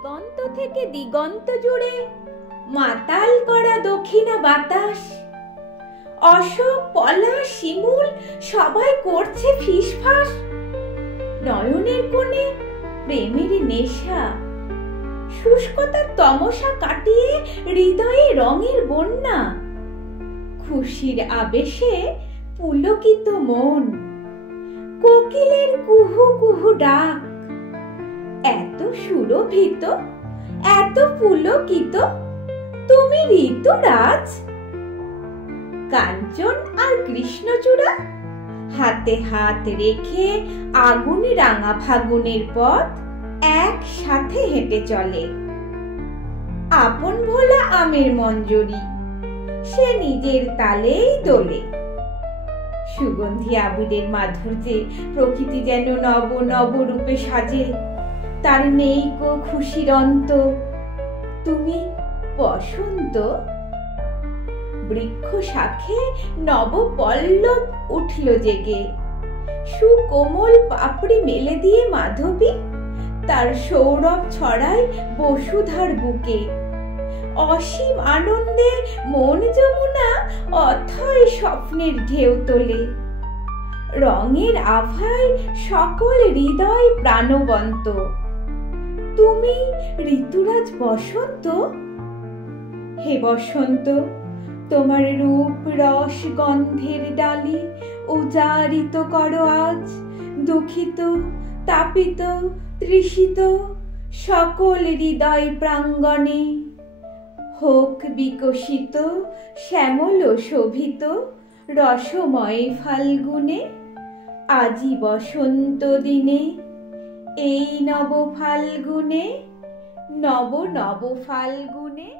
দিগন্ত থেকে দিগন্ত জুড়ে মাতাল করা দক্ষিণা বাতাস, অশোক, পলাশ, শিমুল সবাই করছে ফিসফাস। নয়নের কোণে প্রেমের নেশা, শুষ্কতার তমসা কাটিয়ে হৃদয়ে রঙের বন্যা। খুশির আবেশে পুলকিত মন, কোকিলের কুহু কুহু ডাক। এত সুরভিত, এত পুলকিত তুমি ঋতুরাজ। কাঞ্চন আর কৃষ্ণচূড়া হাতে হাত রেখে আগুন রাঙা ফাগুনের পথ একসাথে হেঁটে চলে। আপন ভোলা আমের মঞ্জরি সে নিজের তালেই দোলে। সুগন্ধি আবিরের মাধুর্যে প্রকৃতি যেন নব নব রূপে সাজে। তার নেই কো খুশির অন্ত, তুমি বসন্ত। বৃক্ষ শাখে নব পল্লব উঠল জেগে, সুকোমল পাপড়ি মেলে দিয়ে মাধবী তার সৌরভ ছড়ায় বসুধার বুকে। অসীম আনন্দে মন যমুনা অথয় স্বপ্নের ঢেউ তোলে। রঙের আভায় সকল হৃদয় প্রাণবন্ত, তুমি ঋতুরাজ বসন্ত। হে বসন্ত, তোমার রূপ রস গন্ধের ডালি উজাড়িত করো আজ দুঃখিত, তাপিত, তৃষিত সকল হৃদয় প্রাঙ্গণে। হোক বিকশিত শ্যামল শোভিত রসময় ফাল্গুনে। আজি বসন্ত দিনে, এই নব ফাল্গুনে, নব নব ফাল্গুনে।